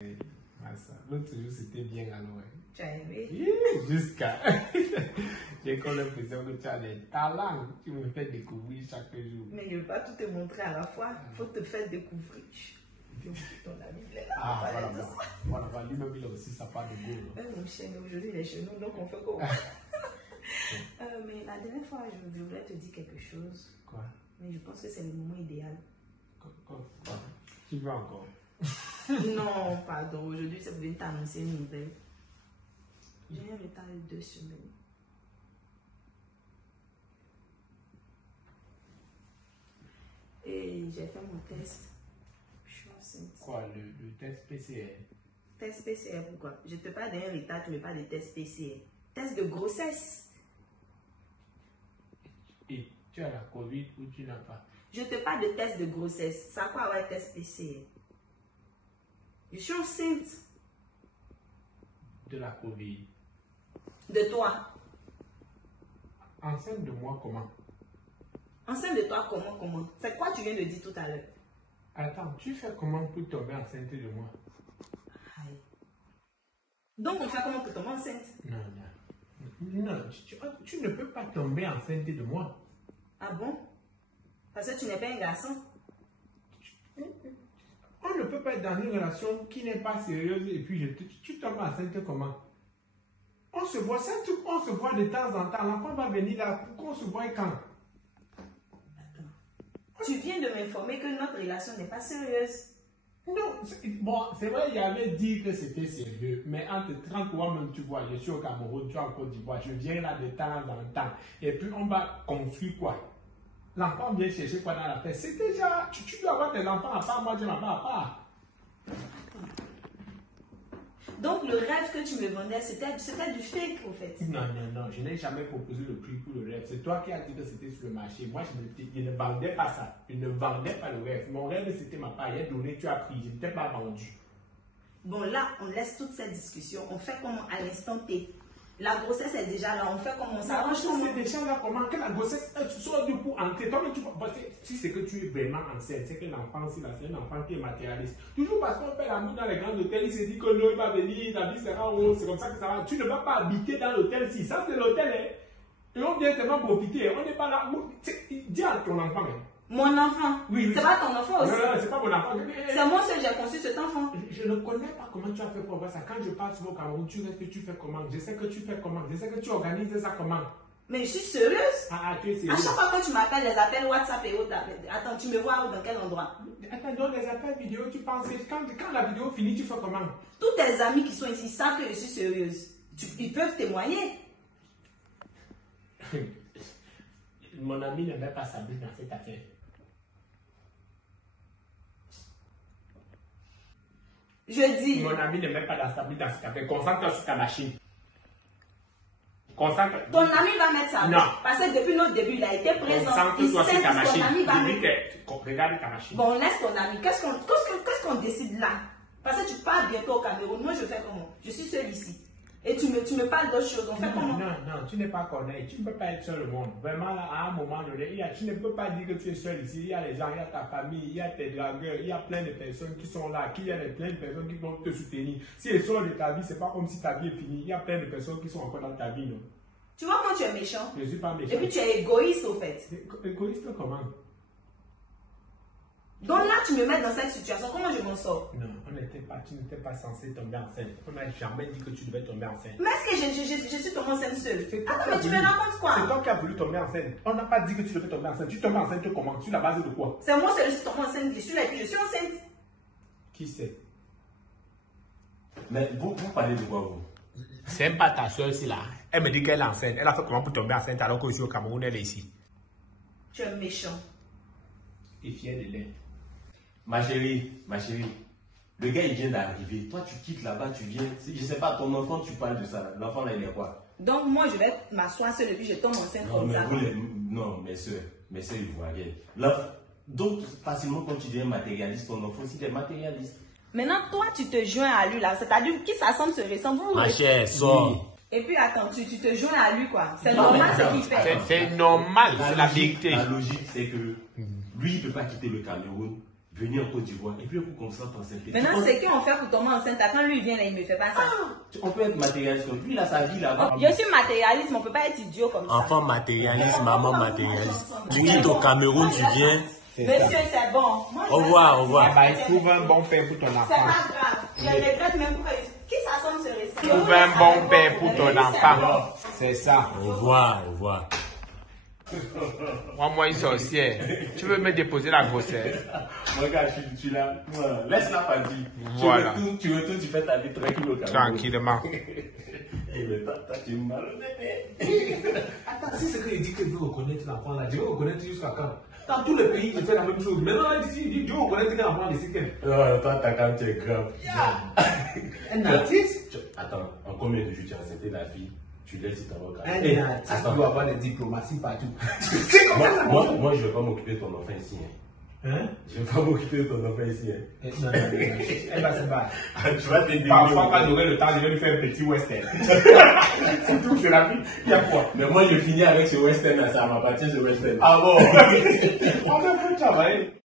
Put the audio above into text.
L'autre jour, c'était bien alors. Tu as aimé? Jusqu'à. J'ai comme l'impression que tu as des talents. Tu me fais découvrir chaque jour. Mais je ne veux pas tout te montrer à la fois. Il faut te faire découvrir. Ton ami, il est là. Ah, voilà, lui-même, il a aussi sa part de goût. Mon chien, aujourd'hui, il est chez nous, donc on fait quoi? Mais la dernière fois, je voulais te dire quelque chose. Quoi? Mais je pense que c'est le moment idéal. Quoi? Tu veux encore? Non, pardon. Aujourd'hui, ça vient t'annoncer une nouvelle. J'ai un retard de 2 semaines. Et j'ai fait mon test. Je suis enceinte. Quoi? Le test PCR? Test PCR, pourquoi? Je te parle d'un retard, tu me parles de test PCR. Test de grossesse. Et tu as la COVID ou tu n'as pas? Je te parle de test de grossesse. Ça quoi avoir test PCR? Je suis enceinte. De la COVID? De toi. Enceinte de moi comment? Enceinte de toi comment? C'est quoi tu viens de dire tout à l'heure? Attends, tu fais comment pour tomber enceinte de moi? Aïe. Donc on fait comment pour tomber enceinte? Non, tu ne peux pas tomber enceinte de moi. Ah bon? Parce que tu n'es pas un garçon. On ne peut pas être dans une relation qui n'est pas sérieuse et puis tu tombes enceinte comment? On se voit, on se voit de temps en temps. L'enfant va venir là pour qu'on se voie quand? Attends. Tu viens de m'informer que notre relation n'est pas sérieuse. Non, bon, c'est vrai, il avait dit que c'était sérieux, mais entre 30 moi-même, tu vois, je suis au Cameroun, tu es en Côte d'Ivoire, je viens là de temps en temps, et puis on va construire quoi? L'enfant vient chercher quoi dans la fête? C'est déjà, tu dois avoir tes enfants à part, moi je m'en vais à part. Donc le rêve que tu me vendais, c'était du fake au fait. Non, je n'ai jamais proposé le prix pour le rêve. C'est toi qui as dit que c'était sur le marché. Moi, je ne vendais pas ça. Je ne vendais pas le rêve. Mon rêve, c'était ma part. Il a donné, tu as pris. Je ne t'ai pas vendu. Bon, là, on laisse toute cette discussion. On fait comme à l'instant T. La grossesse est déjà là. On fait comment ça arrange tout. C'est déjà là comment que la grossesse, tu sors du coup entrer. Toi, tu vois, si c'est que tu es vraiment enceinte, c'est que l'enfant, c'est un enfant qui est matérialiste. Toujours parce qu'on fait l'amour dans les grands hôtels, il se dit que l'eau va venir, la vie sera haut, c'est comme ça que ça va. Tu ne vas pas habiter dans l'hôtel-ci. Ça, c'est l'hôtel, hein. Et on vient seulement profiter. On n'est pas là. Dis à ton enfant, hein. Mon enfant? Oui. C'est pas ton enfant aussi? Non, c'est pas mon enfant. C'est moi seul, j'ai conçu cet enfant. Je ne connais pas comment tu as fait pour avoir ça. Quand je pars sur au Cameroun, tu fais comment? Je sais que tu fais comment? Je sais que tu organises ça comment? Mais je suis sérieuse. Tu es sérieuse. À chaque fois que tu m'appelles, les appels WhatsApp et autres, attends, tu me vois dans quel endroit? Attends, donc les appels vidéo, tu penses quand la vidéo finit, tu fais comment? Tous tes amis qui sont ici savent que je suis sérieuse. Ils peuvent témoigner. Mon ami ne met pas sa bille dans cette affaire. Je dis. Mon ami ne met pas sa bille dans cette affaire. Concentre-toi sur ta machine. Concentre. Ton ami va mettre ça. Non. Parce que depuis notre début, il a été présent. Concentre-toi sur ta machine. Ton ami va mettre... Regarde ta machine. Bon, laisse ton ami. Qu'est-ce qu'on décide là? Parce que tu pars bientôt au Cameroun. Moi, je fais comment? Je suis seule ici. Et tu me parles d'autres choses. On fait comment? Non, tu n'es pas corneille. Tu ne peux pas être seul au monde. Vraiment, là, à un moment donné, tu ne peux pas dire que tu es seul ici. Il y a les gens, il y a ta famille, il y a tes dragueurs, il y a plein de personnes qui sont là, il y a plein de personnes qui vont te soutenir. Si elles sont de ta vie, c'est pas comme si ta vie est finie. Il y a plein de personnes qui sont encore dans ta vie, non? Tu vois quand tu es méchant? Je ne suis pas méchant. Et puis tu es égoïste au fait. Égoïste comment? Donc là, tu me mets dans cette situation. Comment je m'en sors? Non, tu n'étais pas censé tomber enceinte. On n'a jamais dit que tu devais tomber enceinte. Mais est-ce que je suis tombée enceinte seule? Attends, mais tu me racontes quoi? C'est toi qui as voulu tomber enceinte. On n'a pas dit que tu devais tomber enceinte. Tu tombes enceinte comment? Sur la base de quoi? C'est moi seule qui suis tombée enceinte. Je suis là et puis je suis enceinte. Qui sait? Mais vous parlez de quoi, vous? C'est pas ta soeur ici là. Elle me dit qu'elle est enceinte. Elle a fait comment pour tomber enceinte alors qu'ici au Cameroun, elle est ici? Tu es méchant. Et fier de l'être. Ma chérie, le gars il vient d'arriver. Toi tu quittes là-bas, tu viens. Je sais pas, ton enfant, tu parles de ça. L'enfant là, il est quoi? Donc moi je vais m'asseoir seule et puis je tombe enceinte Non, comme mais ça. non, mes soeurs, ils voient rien. Là, donc facilement quand tu deviens matérialiste, ton enfant aussi il est matérialiste. Maintenant toi tu te joins à lui là. C'est-à-dire qui s'assemble se ressemble. Ma chère, sors. Oui. Et puis attends, tu te joins à lui quoi. C'est normal ce qu'il fait. C'est normal, c'est la vérité. La logique c'est que lui il ne peut pas quitter le Cameroun, venir en Côte d'Ivoire et puis comme ça t'enceinte. Maintenant, c'est qu'on fait pour tomber enceinte. Quand lui vient là, il ne me fait pas ça. On peut être matérialiste comme lui, il a sa vie là-bas. Je suis matérialiste, mais on ne peut pas être idiot comme ça. Enfant matérialiste, maman matérialiste. Tu quittes au Cameroun, tu viens. Monsieur, c'est bon. Moi, Au revoir, au revoir. Ah bah, il trouve un bon père pour ton c'est enfant. pas grave. Je regrette même pourquoi. Qui s'assomme sur les Trouve un bon père pour ton enfant. C'est ça. Au revoir, au revoir. Moi, une sorcière. Tu veux me déposer la grossesse? Regarde, je suis là. Voilà. Laisse-la pas dire. Voilà. Tu retournes, tu fais ta vie tranquille au Cameroun. Tranquillement. Et mais toi, tu es malhonnête. Attends, si c'est qu'il dit que je veux reconnaître l'enfant là, je veux reconnaître jusqu'à quand? Dans tous les pays, je fais la même chose. Maintenant, il dit, je veux reconnaître l'enfant d'ici quand? Non, toi, ta cam, tu es grave. Un artiste? Attends, en combien de jours tu as accepté la fille? Tu laisses ta voix. Un artiste doit avoir des diplomaties partout. Moi, je ne vais pas m'occuper de ton enfant ici. Hein? Je ne vais pas m'occuper de ton enfant ici. Non, elle va se battre. Tu vas t'aider. Parfois, quand j'aurai le temps, je vais lui faire un petit western. C'est tout, c'est la vie. Il y a quoi? Mais moi, je finis avec ce western, ça m'appartient ce western. Ah bon? On va faire travailler.